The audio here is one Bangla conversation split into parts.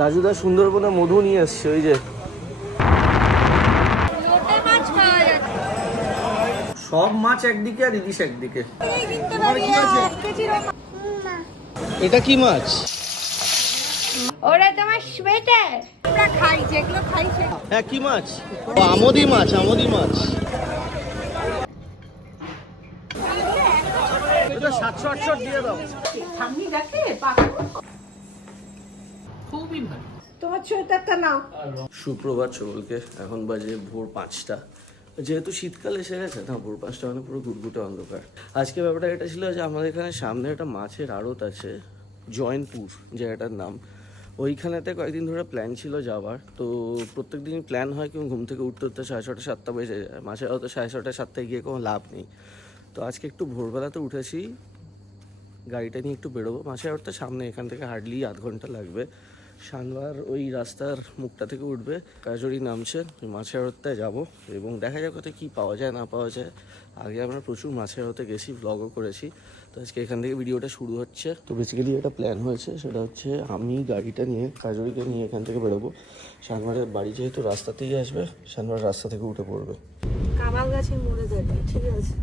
রাজুদা সুন্দরবনে মধু নিয়ে এসছে, ওই যে সব মাছ একদিকে আর ইলিশ একদিকে। এটা কি মাছ? ওরা তোমার সোয়েটার। আমরা খাই যেগুলো খাই সেগুলো। হ্যাঁ, কি মাছ? ও আমোদি মাছ, আমোদি মাছ। এটা 700-800 দিয়ে দাও। সামনে দেখে খুবই ভালো। তোমার সোয়েটারটা নাও। সুপ্রভাত সকলকে। এখন বাজে ভোর 5টা। যেহেতু শীতকাল এসে গেছে না, ভোর 5টা মানে পুরো গুটগুটে অন্ধকার। আজকে ব্যাপারটা এটা ছিল যে আমাদের এখানে সামনে একটা মাছের আড়ত আছে, জয়নপুর জায়গাটার নাম। ওইখানেতে কয়েকদিন ধরে প্ল্যান ছিল যাওয়ার। তো প্রত্যেক দিন প্ল্যান হয় কিন্তু ঘুম থেকে উঠতে উঠতে 6:30-7টা বেজে যায়। মাছের আড়তে 6:30-7টায় গিয়ে কোনো লাভ নেই। তো আজকে একটু ভোরবেলাতে উঠেছি, গাড়িটা নিয়ে একটু বেরোবো। মাছের আড়তটা সামনে, এখান থেকে হার্ডলি আধ ঘন্টা লাগবে। শানবার ওই রাস্তার মুখটা থেকে উঠবে, কাজরি নামছে, ওই মাছের আড়তটায় যাবো এবং দেখা যাক কোথায় কী পাওয়া যায় না পাওয়া যায়। আগে আমরা প্রচুর মাছের আড়তে গেছি, ব্লগও করেছি। তো আজকে এখান থেকে ভিডিওটা শুরু হচ্ছে। তো বেসিক্যালি একটা প্ল্যান হয়েছে, সেটা হচ্ছে আমি গাড়িটা নিয়ে কাজরিকে নিয়ে এখান থেকে বেরোবো। শানবারের বাড়ি যেহেতু রাস্তাতেই আসবে, শানবার রাস্তা থেকে উঠে পড়বে। কামাল গাছের মোড়ে যাবে, ঠিক আছে?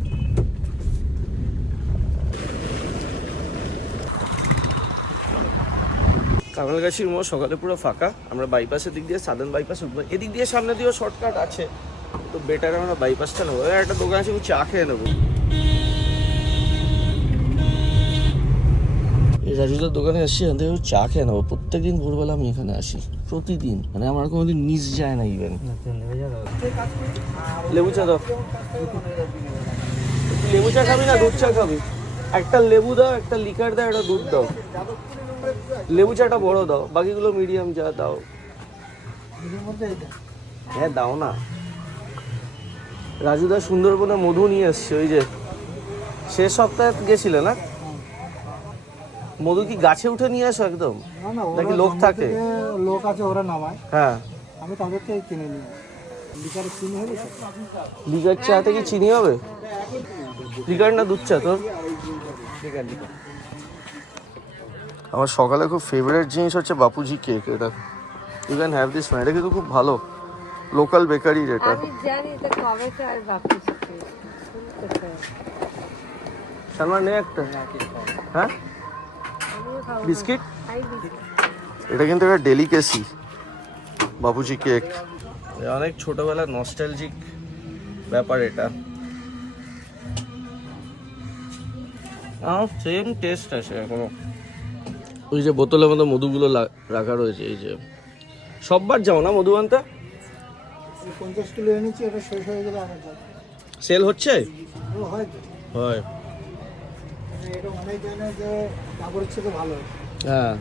কামালগাছির মোড় সকালে পুরো ফাঁকা। আমরা বাইপাসের দিক দিয়ে সাধারণ বাইপাস উঠবো, এদিক দিয়ে সামনে দিয়েও শর্টকাট আছে, তো বেটার আমরা বাইপাসটা নেবো। একটা দোকান আছে, চা খেয়ে নেবো। এই রাজুদার দোকানে আসছি, এখান থেকে চা খেয়ে নেবো। প্রত্যেকদিন ভোরবেলা আমি এখানে আসি, প্রতিদিন, মানে আমার কোনোদিন মিস যায় না। ইভেন লেবু চা দাও। লেবু চা খাবি না দুধ চা খাবি? একটা লেবু দাও, একটা লিকার দাও, একটা দুধ দাও। লেবু চাটা বড় দাও, বাকিগুলো মিডিয়াম চা দাও। হ্যাঁ দাও না। রাজুদা সুন্দরবনে মধু নিয়ে এসছে, ওই যে শেষ সপ্তাহে গেছিলে না? মধু কি গাছে উঠে নিয়ে আসো একদম, নাকি লোক থাকে? লোক আছে, ওরা নামায়। হ্যাঁ, আমি তাদেরকে কিনে নিই। লিকার চিনি হবে? লিকার চাতে কি চিনি হবে? লিকার না দুধ চা তোর? আমার সকালে খুব ফেভারিট জিনিস হচ্ছে বাপুজি কেক। এটা ইউ ক্যান হ্যাভ দিস, এটা কিন্তু খুব ভালো, লোকাল বেকারির এটা। আমি জানি এটা কবে আর বাপু সালমান নে একটা। হ্যাঁ, বিস্কিট। এটা কিন্তু একটা ডেলিকেসি, বাপুজি কেক। অনেক ছোটবেলার নস্টালজিক ব্যাপার এটা। সেম টেস্ট আছে এখনো। ওই যে বোতলের মধ্যে মধুগুলো রাখা রয়েছে, এই যে সববার যাও না মধু আনতে? 50 কিলো এনেছি, এটা শেষ হয়ে গেলে আমার যাবে। সেল হচ্ছে? হয় হয়। এটা অনেক জানে যে কাপড়ের থেকে ভালো। হ্যাঁ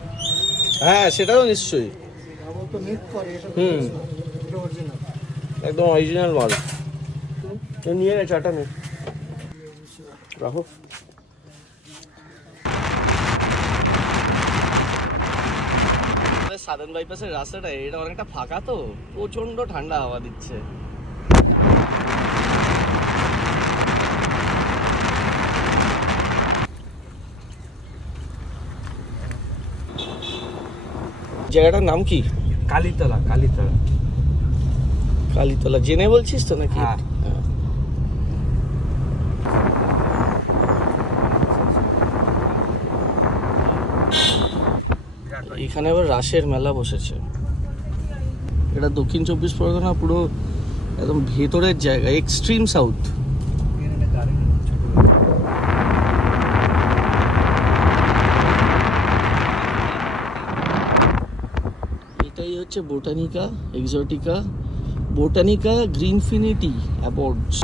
হ্যাঁ, সেটাও নিশ্চয়ই। কাপড় তো নিট করে, এটা অরিজিনাল, একদম অরিজিনাল মাল। নিয়ে নে চাটা, নে রাখো। সাধারণ বাইপাসের রাস্তাটা এটা অনেকটা ফাঁকা, তো প্রচন্ড ঠান্ডা হাওয়া দিচ্ছে। জায়গাটার নাম কি? কালীতলা। কালীতলা কালীতলা জেনে বলছিস তো নাকি? হ্যাঁ। এখানে আবার রাসের মেলা বসেছে। এটা দক্ষিণ 24 পরগনা, পুরো একদম ভেতরের জায়গা, এক্সট্রিম সাউথ। এটাই হচ্ছে বোটানিকা এক্সোটিকা, বোটানিকা গ্রিনফিনিটি অ্যাওয়ার্ডস।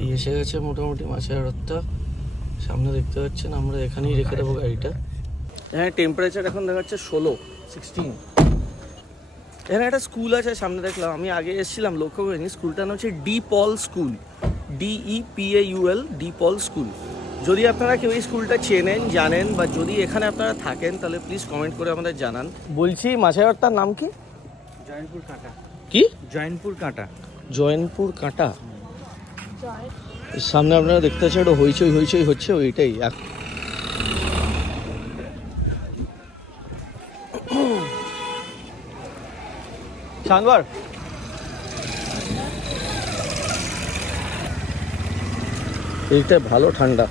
এই এসে গেছে মোটামুটি মাছের আড়তটা। সামনে দেখতে পাচ্ছেন, আমরা এখানেই রেখে দেবো গাড়িটা। হ্যাঁ, টেম্পারেচার এখন দেখাচ্ছে 16 এখানে একটা স্কুল আছে সামনে, দেখলাম আমি আগে এসেছিলাম, লক্ষ্য করিনি। স্কুলটার নাম হচ্ছে ডি পল স্কুল, DEPAUL, ডি পল স্কুল। যদি আপনারা কেউ এই স্কুলটা চেনেন, জানেন, বা যদি এখানে আপনারা থাকেন, তাহলে প্লিজ কমেন্ট করে আমাদের জানান। বলছি মাছের আড়তটার নাম কি? জয়নপুর কাঁটা। কি? জয়নপুর কাঁটা। জয়নপুর কাঁটা। সামনে আপনারা দেখতে পাচ্ছেন একটা হইচই হচ্ছে, ওইটাই। সানবার এইটা ভালো ঠান্ডা।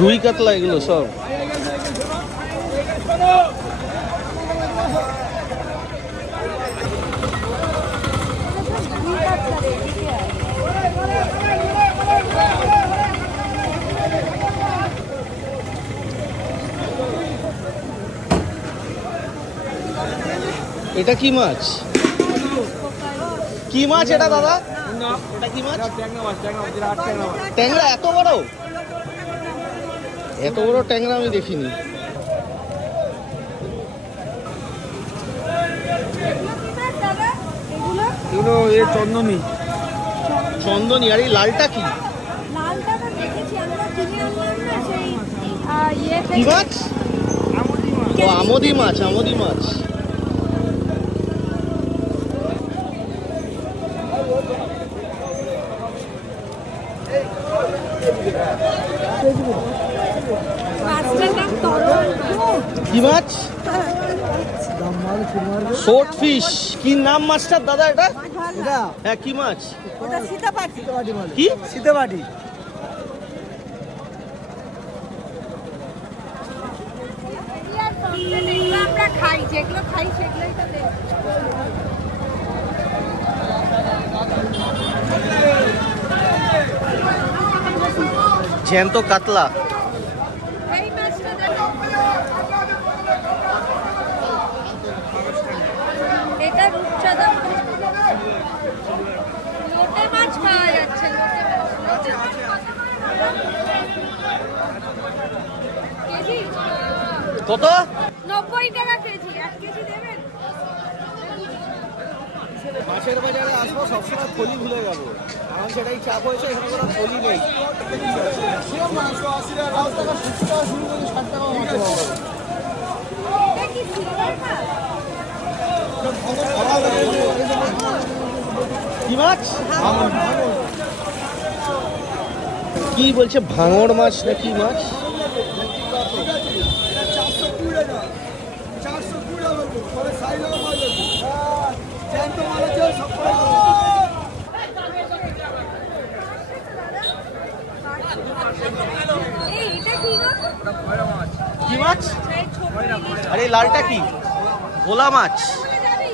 রুই কাতলা এগুলো সব। এটা কি মাছ? কি মাছ এটা দাদা? এটা কি মাছ? ট্যাংরা। এত বড়? এত বড় ট্যাংরা আমি দেখিনি। এগুলো এ চন্দনী। চন্দনী। আর এই লালটা কি? লালটা তো দেখেছি আমরা, কিনে আনলাম না সেই কি মাছ? ও আমোদি মাছ। আমোদি মাছ। মাছটার নাম তরল। কি মাছ? Short fish. কি নাম মাছটার দাদা এটা? হ্যাঁ কি মাছ? ওটা সীতাপাটি। কি? সীতাবাটি। এগুলো আমরা খাই, যেগুলো খাই সেগুলোই তো দেখ। জ্যান্ত কাতলা। এই মাছটা দেখো, এটা রূপচাঁদা মাছ। লোটে মাছ পাওয়া যাচ্ছে। লোটে মাছ কত করে কেজি? কত? 90 টাকা কেজি। 1 কেজি দেবেন? মাছের বাজারে আসবো সবসময় থলি ভুলে গেল। আমার সেটাই চাপ হয়েছে, এখানে কোনো থলি নেই। এটা কি সিলভার মাছ? কি মাছ? কি বলছে? ভাঙড় মাছ না কি মাছ? এই এটা কি গো? কি মাছ? এই ছোট ইলিশ। আরে এই লালটা কি? ভোলা মাছ। বলে যাবি?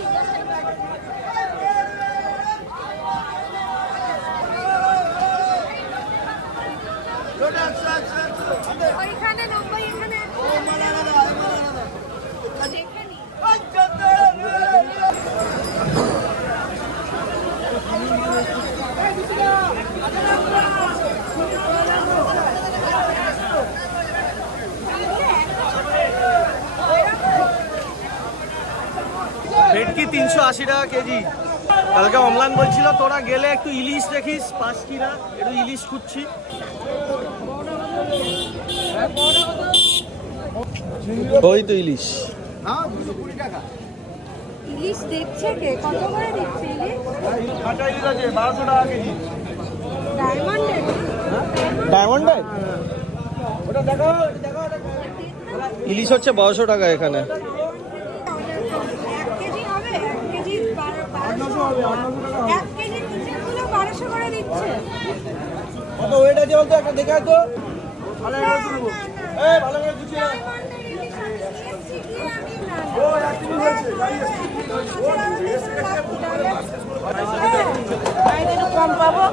ওইখানে 90, এখানে দেখে নি। ভেটকি 380 টাকা কেজি। কালকে অমলান বলছিল তোরা গেলে একটু ইলিশ দেখিস, পাস কিনা। একটু ইলিশ খুঁজছি। ওই তো ইলিশ। ইলিশ দিচ্ছে কে? কত করে দিচ্ছে ইলিশ? কাঁচা ইলিশ আছে 1200 টাকা কেজি। ডায়মন্ডের? ডায়মন্ডের? ইলিশ হচ্ছে 1200 টাকা এখানে। 1 কেজি হবে? 1 কেজি 1200 হবে। 1 কেজি নিচেগুলো 1200 করে দিচ্ছে। কত ওয়েট আছে বলতো? একটা দেখে তো ভালো করে তুলবো। এই ভালো করে গুছিয়ে নাও। ডায়মন্ডের ইলিশ আমি নিয়েছি কি আমি না। ও একটু হয়েছে দাঁড়িয়ে আছে। একটু কম পাবো,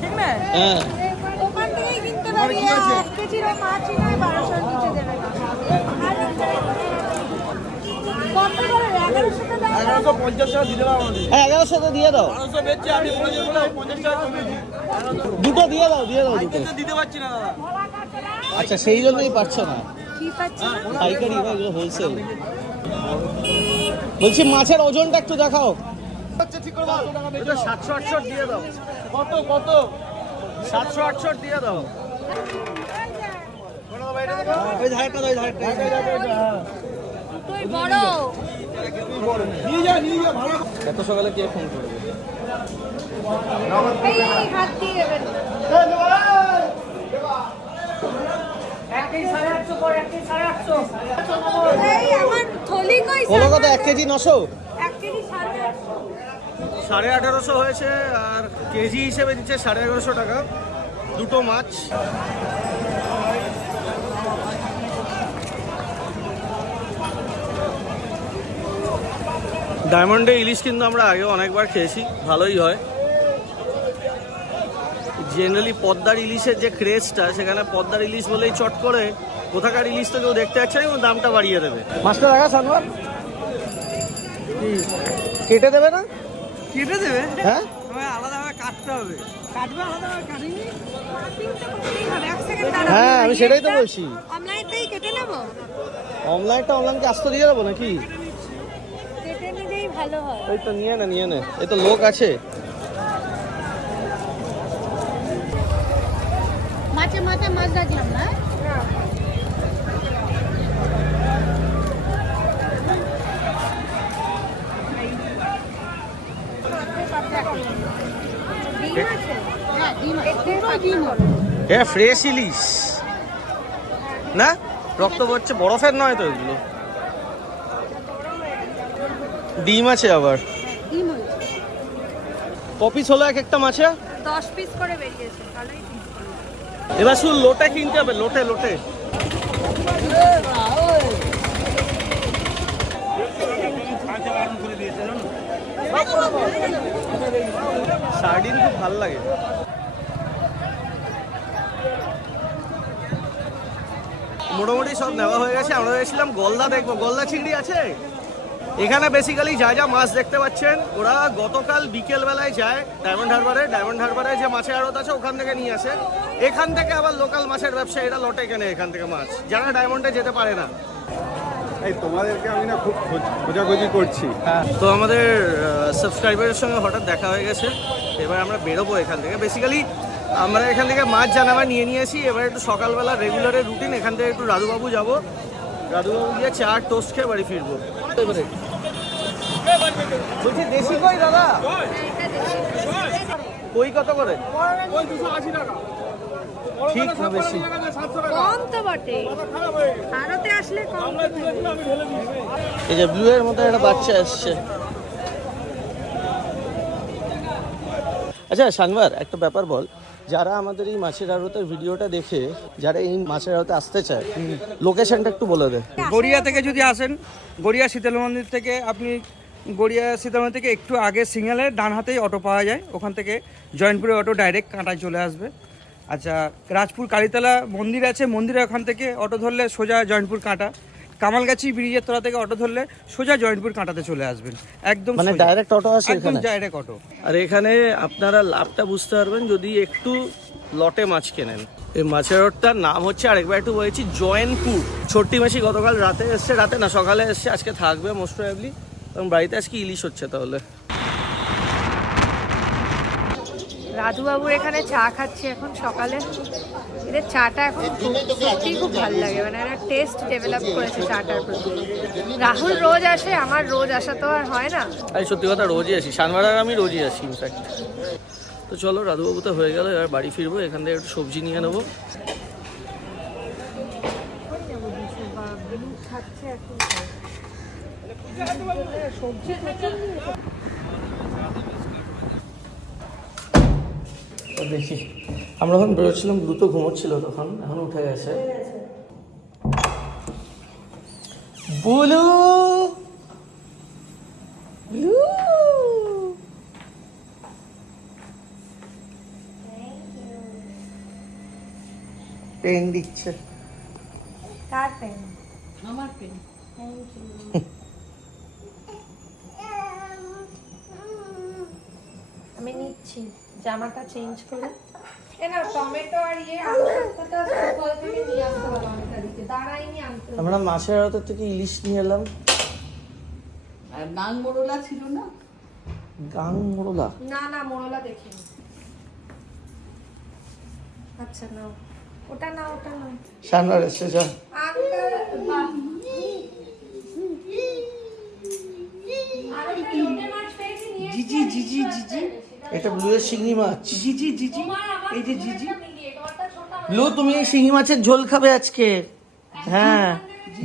ঠিক না? হ্যাঁ ওখান থেকেই কিনতে পারি। 1 কেজির মাছই নয় 1200 নিচে দেবে না। কত করে? 1100 টাকা? 1150 টাকা দিতে পারবো আমাদের। হ্যাঁ 1100 তো দিয়ে দাও। 1200 বেচছি আমি, বলে 50 টাকা কমিয়েছি। দুটো দিয়ে দাও, দিয়ে দাও দুটো। দিতে পারছি না দাদা। আচ্ছা সেই জন্যই পারছো না। কি পাচ্ছি না? পাইকারি বা এগুলো হোলসেল। বলছি মাছের ওজনটা একটু দেখাও। আচ্ছা ঠিক করে দাও। 700-800 দিয়ে দাও। কত কত? 700-800 দিয়ে দাও। ওই ধারটা দাও, ওই ধারটা। তুই বড়। নিয়ে যা ভালো। এত সকালে কে ফোন করবে? এই হাত দিয়ে দেবেন। এই আমার থলি কই হলো কত 1 কেজি 900? 1 কেজি 1850 হয়েছে আর কেজি হিসেবে দিচ্ছে 1150 টাকা দুটো মাছ। ডায়মন্ডে ইলিশ কিন্তু আমরা আগে অনেকবার খেয়েছি, ভালোই হয়। জেনারেলি পদ্মার ইলিশের যে ক্রেজটা, সেখানে পদ্মার ইলিশ বলেই চট করে কোথাকার ইলিশ তো কেউ দেখতে যাচ্ছে না, দামটা বাড়িয়ে দেবে। মাছটা দেখা সানবার কেটে দেবে না? কেটে দেবে? হ্যাঁ আলাদাভাবে কাটতে হবে। কাটবে আলাদাভাবে কাটিনি। হ্যাঁ আমি সেটাই তো বলছি। অনলাইনটাই কেটে নেব। অনলাইনকে আস্ত দিয়ে দেবো নাকি? কেটে নিলেই ভালো হয়। ওই তো নিয়ে নে এই তো লোক আছে। মাছে মাছ রাখলাম না। ফ্রেশ ইলিশ না, রক্ত পড়ছে, বরফের নয় তো এগুলো। ডিম আছে আবার। কপিস হলো এক একটা মাছে 10 পিস করে বেরিয়েছে, ভালোই পিস করে। এবার শুধু লোটে কিনতে হবে, লোটে সার্ডিন খুব ভালো লাগে। মোটামুটি সব নেওয়া হয়ে গেছে। আমরা গেছিলাম গলদা দেখবো, গলদা চিংড়ি আছে এখানে। বেসিক্যালি যা মাছ দেখতে পাচ্ছেন ওরা গতকাল বিকেল বেলায় যায় ডায়মন্ড হারবারে যে মাছের আড়ত আছে ওখান থেকে নিয়ে আসে। এখান থেকে আবার লোকাল মাছের ব্যবসায়ীরা লটে কেনে এখান থেকে মাছ, যারা ডায়মন্ডে যেতে পারে না। এই তোমাদেরকে আমি না খুব খোঁজাখুঁজি করছি। তো আমাদের সাবস্ক্রাইবারের সঙ্গে হঠাৎ দেখা হয়ে গেছে, এবার আমরা বেরোবো এখান থেকে। বেসিক্যালি আমরা এখান থেকে মাছ জানাবা নিয়ে নিয়েছি। এবার একটু সকালবেলা রেগুলারের রুটিন, এখান থেকে একটু রাধুবাবু যাবো, রাধুবাবু গিয়ে চা টোস্ট খেয়ে বাড়ি ফিরবো। বলছি দেশি কই দাদা? কই কত করে? ঠিক না বেশি? কম তো বটে, ভারতে আসলে কম তো থাকে। এই যে ব্লু এর মতো একটা বাচ্চা আসছে। আচ্ছা শানবার, একটা ব্যাপার বল, যারা আমাদের এই মাছের আড়তের ভিডিওটা দেখে যারা এই মাছের আড়তে আসতে চায়, লোকেশনটা একটু বলে দে। গড়িয়া থেকে যদি আসেন, গড়িয়া শীতল মন্দির থেকে আপনি গড়িয়া শীতল মন্দির থেকে একটু আগে সিঙ্গেলের ডান হাতেই অটো পাওয়া যায়, ওখান থেকে জয়নপুরে অটো ডাইরেক্ট কাঁটায় চলে আসবে। আচ্ছা, রাজপুর কালীতলা মন্দির আছে, মন্দিরের ওখান থেকে অটো ধরলে সোজা জয়নপুর কাঁটা। কামালগাছি ব্রিজের তলা থেকে অটো ধরলে সোজা জয়নপুর কাঁটাতে চলে আসবেন, একদম মানে সোজা। ডাইরেক্ট অটো আছে একদম এখানে? Direct auto. আর এখানে আপনারা লাভটা বুঝতে পারবেন যদি একটু লটে মাছ কেনেন। এই মাছের আড়তটার নাম হচ্ছে, আরেকবার একটু বলেছি, জয়নপুর। ছোট্টি মাসি গতকাল রাতে এসছে, রাতে না সকালে এসছে, আজকে থাকবে মোস্ট প্রবাবলি, এবং বাড়িতে আজকে ইলিশ হচ্ছে। তাহলে রাধুবাবুর এখানে চা খাচ্ছি এখন সকালে। এদের চাটা এখন সত্যি খুব ভালো লাগে, মানে একটা টেস্ট ডেভেলপ করেছে চাটার প্রতি। রাহুল রোজ আসে, আমার রোজ আসা তো আর হয় না। আমি সত্যি কথা রোজই আসি, শানবার আর আমি রোজই আসি ইনফ্যাক্ট। তো চলো, রাধুবাবু তো হয়ে গেল, এবার বাড়ি ফিরবো। এখান থেকে একটু সবজি নিয়ে নেবো। দেখি, আমরা যখন বেরোচ্ছিলাম দ্রুত ঘুমোচ্ছিল, তখন এখন উঠে গেছে। বুলু বুলু পেন দিচ্ছে। কার পেন? আমার পেন। আমি নিচ্ছি, জামাটা চেঞ্জ করে। এ না, টমেটো আর আলু ভর্তাটা সকাল থেকে নিয়ে আসতে হবে আমাকে দিতে, দাঁড়াইনি আনতে। আমরা মাছের আড়তের থেকে ইলিশ নিয়ে এলাম। আর নাং মোড়লা ছিল না? গাং মোড়লা? না মোড়লা দেখিনি। আচ্ছা নাও, ওটা নাও। শানবার এসছে, যা। আঙ্কেল বাহ, আর একটা লোটে মাছ পেয়েছি, নিয়ে জিজি জিজি জিজি এটা ব্লু এর শিঙি মাছ। জিজি জিজি এই যে জিজি। ব্লু, তুমি এই শিঙি মাছের ঝোল খাবে আজকে? হ্যাঁ।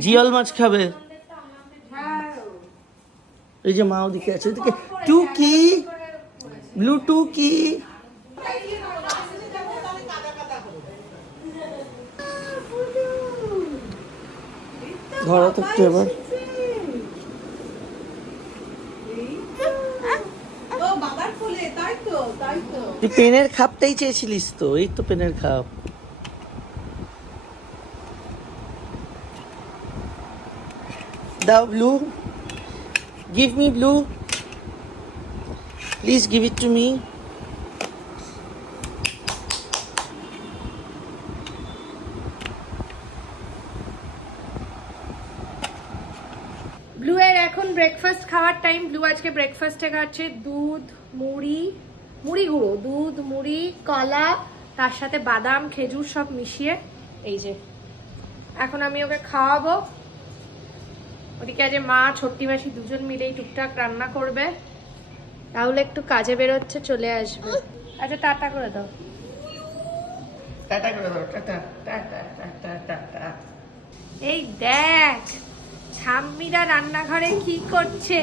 জিয়াল মাছ খাবে? এই যে মা ওদিকে আছে, ওদিকে টুকি, ব্লু টুকি। ধরো তো একটু এবার। তুই পেনের খাপটাই চেয়েছিলিস তো, এই তো পেনের খাপ। দাও blue, give me blue, please give it to me. Blue এর এখন ব্রেকফাস্ট খাওয়ার টাইম। ব্লু আজকে ব্রেকফাস্টে খাচ্ছে দুধ, মুড়ি গুঁড়ো, দুধ, মুড়ি, কলা, তার সাথে বাদাম, খেজুর সব মিশিয়ে। এই যে এখন আমি ওকে খাওয়াবো। ওদিকে আজ মা ছোট্টি মাসি দুজন মিলেই টুকটাক রান্না করবে। রাহুল একটু কাজে বেরোচ্ছে, চলে আসবে। আচ্ছা টাটা করে দাও, টাটা করে দাও, টাটা টাটা টাটা টাটা। এই দেখ ঠাম্মিরা রান্নাঘরে কি করছে,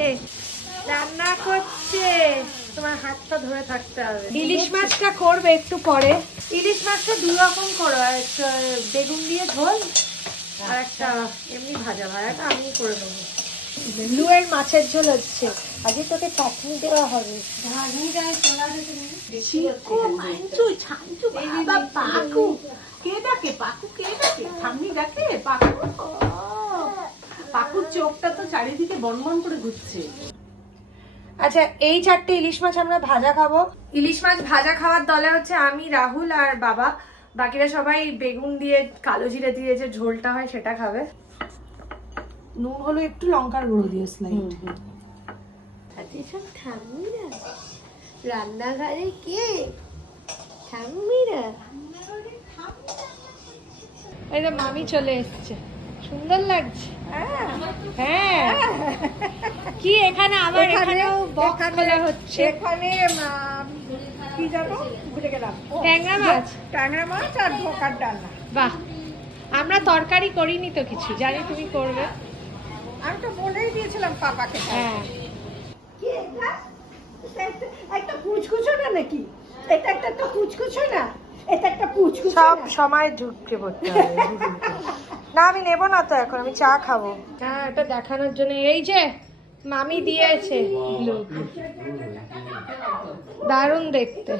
রান্না করছে। তোমার হাতটা ধরে থাকতে হবে। ইলিশ মাছটা করবে একটু পরে। ইলিশ মাছটা দু রকম করো, একটা বেগুন দিয়ে ঝোল আর একটা এমনি ভাজা। ভাজাটা আমি করে দেবো। ব্লু এর মাছের ঝোল হচ্ছে। আজকে তোকে চাটনি দেওয়া হবে। পাকুর চোখটা তো চারিদিকে বনবন করে ঘুরছে। আচ্ছা এই চারটে ইলিশ মাছ আমরা ভাজা খাবো। ইলিশ মাছ ভাজা খাওয়ার দলে হচ্ছে আমি, রাহুল আর বাবা। বাকিরা সবাই বেগুন দিয়ে কালো জিরে দিয়ে যে ঝোলটা হয় সেটা খাবে। নুন হলো একটু, লঙ্কার গুঁড়ো দিয়ে স্লাইড। ঠাম্মিরা রান্নাঘরে কে? ঠাম্মিরা। এই তো মামি চলে এসছে, সুন্দর লাগছে। হ্যাঁ কি এখানে আবার এখানেও বক্স খোলা হচ্ছে। এখানে কি জানো ভুলে গেলাম, ট্যাংরা মাছ, ট্যাংরা মাছ আর ধোকার ডালনা। বাহ, আমরা তরকারি করিনি তো কিছু, জানি তুমি করবে। আমি তো বলেই দিয়েছিলাম পাপাকে। হ্যাঁ একটা কুচকুচো না নাকি? এটা একটা কুচকুচো না, এটা একটা কুচকুচো। সব সময় ঢুকে পড়তে হবে। না আমি নেবো না তো, এখন আমি চা খাবো। হ্যাঁ এটা দেখানোর জন্য। এই যে মামি দিয়েছে, দারুণ দেখতে।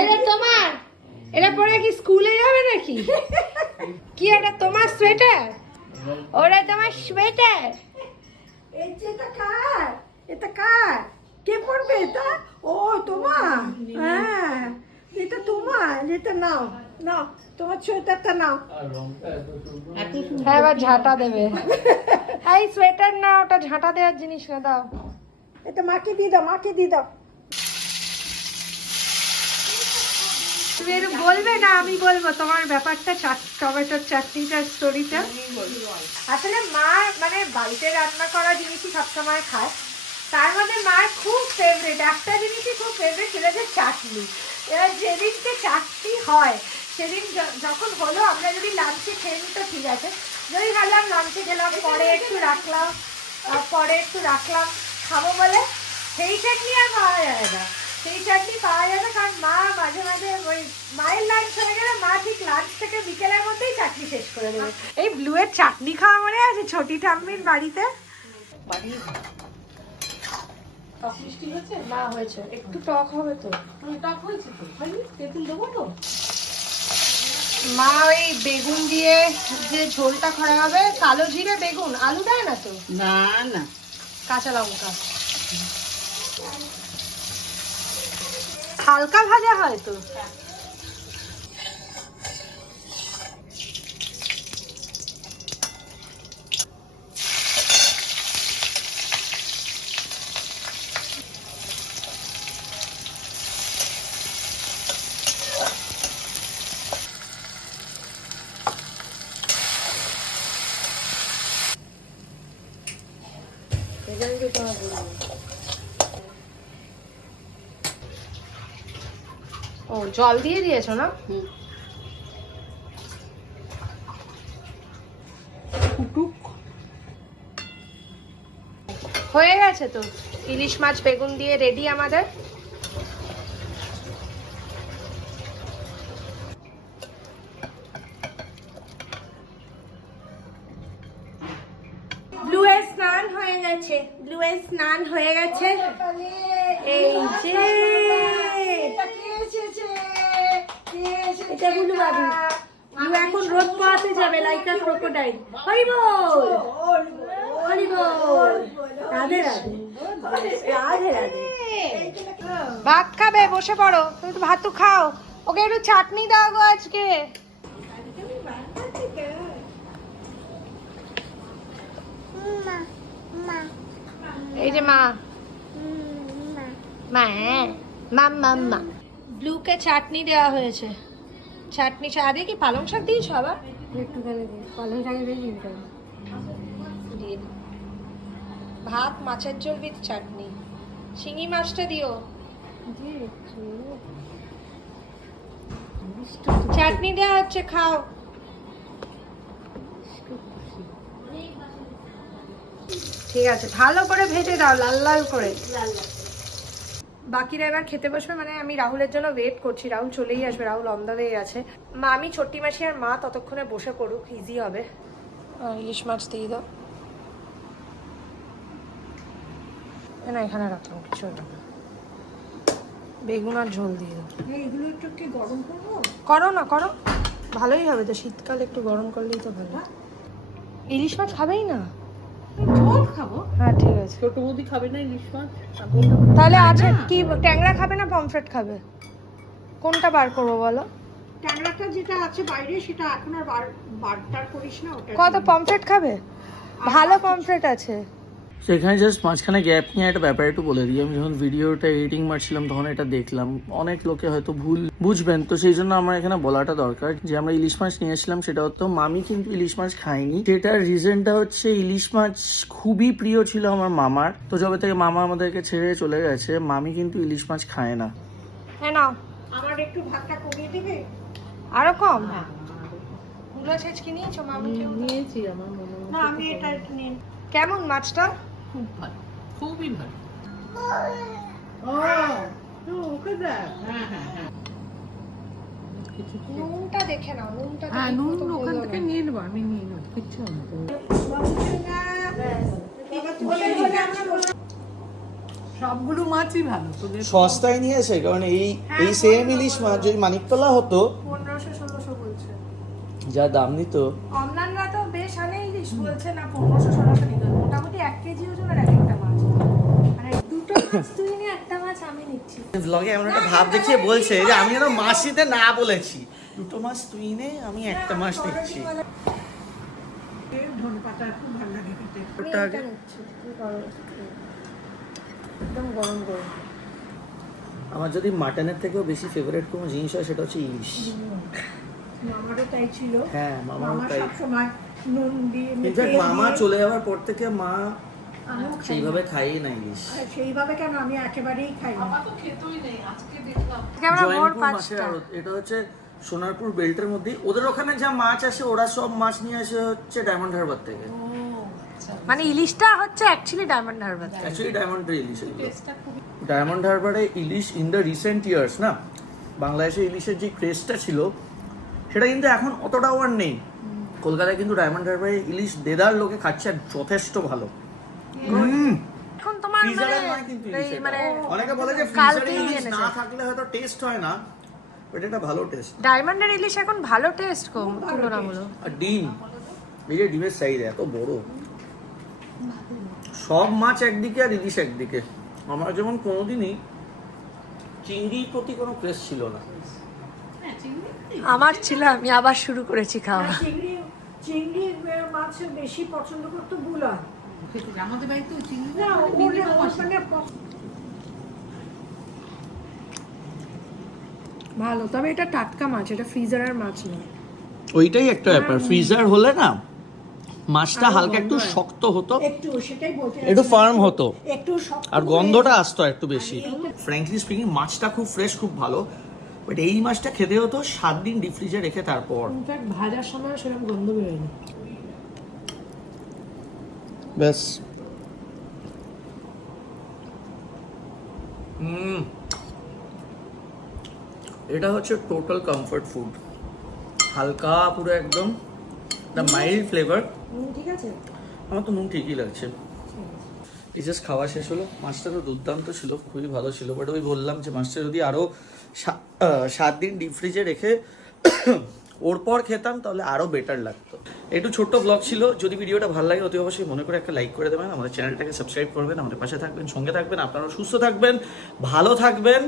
এটা তোমার? এটা পরে কি স্কুলে যাবে নাকি? কি এটা তোমার সোয়েটার? ওটা তোমার সোয়েটার? এটা কার? এটা কার? কে পড়বে এটা? ও তোমার? হ্যাঁ এটা তোমার। এটা নাও নাও, তোমার সোয়েটারটা নাও। হ্যাঁ এবার ঝাঁটা দেবে। এই সোয়েটার না, ওটা ঝাঁটা দেওয়ার জিনিস না, দাও। এটা মাকে দিয়ে দাও, মাকে দিয়ে দাও। তুমি একটু বলবে না আমি বলবো তোমার ব্যাপারটা, টমেটোর চাটনিটার স্টোরিটা? আসলে মা মানে বাড়িতে রান্না করা জিনিসই সবসময় খায়। তার মধ্যে মার খুব ফেভারিট একটা জিনিসই খুব ফেভারিট, সেটা হচ্ছে চাটনি। এবার যেদিনকে চাটনি হয় সেদিন যখন হলো, আমরা যদি লাঞ্চে খেয়ে নিই তো ঠিক আছে, যদি ভাবলাম লাঞ্চে খেলাম পরে একটু রাখলাম খাবো বলে, সেই চাটনি আর পাওয়া যায় না। সেই চাটনি পাওয়া যায় না, কারণ মা মাঝে মাঝে ওই মায়ের লাঞ্চ হয়ে গেলে মা ঠিক লাঞ্চ থেকে বিকেলের মধ্যেই চাটনি শেষ করে দেবে। এই ব্লু এর চাটনি খাওয়া মনে আছে ছোটি ঠাম্মির বাড়িতে? টক মিষ্টি হয়েছে? না হয়েছে, একটু টক হবে তো। টক হয়েছে তো, হয়নি? তেঁতুল দেবো তো? মা ওই বেগুন দিয়ে যে ঝোলটা করা হবে, কালো জিরে বেগুন, আলু দেয় না তো? না না, কাঁচা লঙ্কা হালকা ভাজা হয় তো। ও জল দিয়ে দিয়েছো না? গেছে তো, ইলিশ মাছ বেগুন দিয়ে রেডি আমাদের। ব্লুয়ের স্নান হয়ে গেছে, ব্লুয়ের স্নান হয়ে গেছে। এই যে এটা বুলু বাবু, ব্লু এখন রোদ পোহাতে যাবে লাইকা ক্রোকোডাইল। হরি বল, হরি বল, রাধে রাধে, রাধে রাধে। ভাত খাবে? বসে পড়ো, তুমি তো ভাত তো খাও। ওকে একটু চাটনি দাও গো আজকে। এই যে মা, মা মা মা মা। ব্লুকে চাটনি দেওয়া হয়েছে। চাটনি সাদে কি পালং শাক দিয়েছো আবার? একটুখানি পালং শাকের বেশি দিয়ে দিই। ভাত, মাছের ঝোল উইথ চাটনি। শিঙি মাছটা দিও। চাটনি দেওয়া হচ্ছে, খাও। ঠিক আছে, ভালো করে ভেজে দাও, লাল লাল করে। বাকিরা এবার খেতে বসবে, মানে আমি রাহুলের জন্য ওয়েট করছি। রাহুল চলেই আসবে, রাহুল অন দ্য ওয়ে আছে। মা, আমি ছোট্টি মাসি আর মা ততক্ষণে বসে পড়ুক, ইজি হবে। ইলিশ মাছ দিয়ে দাও না, এখানে রাখলাম, কিছু না। বেগুন আর ঝোল দিয়ে দাও। এগুলো একটু কি গরম করবো? করো না, করো, ভালোই হবে তো। শীতকালে একটু গরম করলেই তো ভালো। ইলিশ মাছ খাবেই না? ঝোল খাবো। হ্যাঁ ঠিক আছে। ছোট বৌদি খাবে না ইলিশ মাছ? তাহলে আছে কি, ট্যাংরা খাবে না পমফ্রেট খাবে? কোনটা বার করবো বলো? ট্যাংরাটা যেটা আছে বাইরে সেটা এখন আর বারটার করিস না ওটা। কত পমফ্রেট খাবে? ভালো পমফ্রেট আছে। সেখানে জাস্ট মাঝখানে গ্যাপ নিয়ে একটা ব্যাপার একটু বলে দিই। আমি যখন ভিডিওটা এডিটিং মারছিলাম তখন এটা দেখলাম, অনেক লোকে হয়তো ভুল বুঝবেন, তো সেই জন্য আমার এখানে বলাটা দরকার যে আমরা ইলিশ মাছ নিয়ে এসেছিলাম সেটা হতো, মামি কিন্তু ইলিশ মাছ খায়নি। সেটার রিজনটা হচ্ছে ইলিশ মাছ খুবই প্রিয় ছিল আমার মামার, তো যবে থেকে মামা আমাদেরকে ছেড়ে চলে গেছে, মামি কিন্তু ইলিশ মাছ খায় না। হ্যাঁ নাও, আমার একটু ভাতটা কমিয়ে দিবে? আরো কম? গুলো ছেঁচকি নিয়েছো মামি? নিয়েছি আমার মনে হয়। না, আমি এটা একটু নিয়ে। কেমন মাছটা? খুব ভালো, খুবই ভালো। ও ওকে দেখ। হ্যাঁ হ্যাঁ হ্যাঁ, নুনটা দেখে নাও, নুনটা হ্যাঁ নুন ওখান থেকে নিয়ে নেবো, আমি নিয়ে নেবো, কিচ্ছু হবে না। সবগুলো মাছই ভালো তোদের। সস্তায় নিয়েছে, কারণ এই সেম ইলিশ মাছ যদি মানিকতলা হতো 1500-1600 বলছে। যা দাম নিত। অন্যান্যরা তো বেশ আনে ইলিশ, বলছে না 1500-1600 নিতে হবে। মোটামুটি 1 কেজি ওজনের একটা মাছ, মানে দুটো মাছ তুই নিয়ে একটা মাছ আমি নিচ্ছি। ব্লগে এমন একটা ভাব দেখিয়ে বলছে যে আমি যেন মাছ নিতে না বলেছি। দুটো মাছ তুই নে, আমি একটা মাছ নিচ্ছি। ধনেপাতা খুব ভালো লাগে খেতে। আমি এটা নিচ্ছি, তুই করো। একদম গরম গরম। আমার যদি মাটনের থেকেও বেশি ফেভারিট কোনো জিনিস হয় সেটা হচ্ছে ইলিশ। আমারও তাই ছিল। হ্যাঁ, মামারও মামা তাই। সবসময় নুন দিয়ে ইনফ্যাক্ট মামা চলে যাওয়ার পর থেকে মা আমিও খাই সেইভাবে খাইই না ইলিশ। আর সেইভাবে কেন, আমি একেবারেই খাই না। আমরা ভোর জয়ন্তপুর মাছের 5টা। আড়ত, এটা হচ্ছে সোনারপুর বেল্টের মধ্যেই। ওদের ওখানে যা মাছ আসে ওরা সব মাছ নিয়ে আসে হচ্ছে ডায়মন্ড হারবার থেকে। মানে ইলিশটা হচ্ছে অ্যাকচুয়ালি ডায়মন্ড হারবার। অ্যাকচুয়ালি ডায়মন্ডের ইলিশ এগুলো। ডায়মন্ড হারবারে ইলিশ ইন দ্য রিসেন্ট ইয়ার্স না, বাংলাদেশে ইলিশের যে ক্রেজটা ছিল সেটা কিন্তু এখন অতটাও আর নেই। কলকাতায় কিন্তু ডায়মন্ড হারবারে ইলিশ দেদার লোকে খাচ্ছে, আর যথেষ্ট ভালো। এখন তোমার ফ্রিজারের নয় কিন্তু ইলিশ এই এটা। মানে অনেকে বলে যে ফ্রিজারে কালকেই ইলিশ এনেছে। না থাকলে হয়তো টেস্ট হয় না, বাট এটা ভালো টেস্ট। ডায়মন্ডের ইলিশ এখন ভালো টেস্ট কম তুলনামূলক। আর ডিম, এই যে ডিমের সাইজ এত বড়, সব মাছ একদিকে আর ইলিশ একদিকে। আমার যেমন কোনোদিনই চিংড়ির প্রতি কোনো ক্রেজ ছিল না। আমার ছিল, আমি আবার শুরু করেছি খাওয়া। চিংড়ি মাছ বেশি পছন্দ করতো বুলা। আমাদের বাড়িতে চিংড়ি না, ওর মানে ভালো, তবে এটা টাটকা মাছ, এটা ফ্রিজারের মাছ নয়। ওইটাই একটা ব্যাপার, ফ্রিজার হলে না মাছটা হালকা একটু শক্ত হতো, একটু সেটাই বলতে একটু ফার্ম হতো, একটু শক্ত আর গন্ধটা আসতো একটু বেশি। ফ্র্যাঙ্কলি স্পিকিং মাছটা খুব ফ্রেশ, খুব ভালো, বাট এই মাছটা খেতে হতো 7 দিন ডিপ ফ্রিজে রেখে তারপর। ইনফ্যাক্ট ভাজার সময় সেরকম গন্ধ বেরোয়নি। ব্যাস এটা হচ্ছে টোটাল কমফর্ট ফুড, হালকা পুরো একদম দ্য মাইল্ড ফ্লেভার। ঠিক আছে। আমার তো নুন ঠিকই লাগছে। এই জাস্ট খাওয়া শেষ হলো। মাছটা তো দুর্দান্ত ছিল, খুবই ভালো ছিল, বাট ওই বললাম যে মাছটা যদি আরও 7 দিন ডিপ ফ্রিজে রেখে ওর পর খেতাম তাহলে আরও বেটার লাগতো। একটু ছোট্ট ব্লগ ছিল, যদি ভিডিওটা ভালো লাগে অতি অবশ্যই মনে করে একটা লাইক করে দেবেন, আমাদের চ্যানেলটাকে সাবস্ক্রাইব করবেন, আমাদের পাশে থাকবেন, সঙ্গে থাকবেন, আপনারাও সুস্থ থাকবেন, ভালো থাকবেন।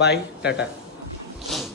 Bye, tata.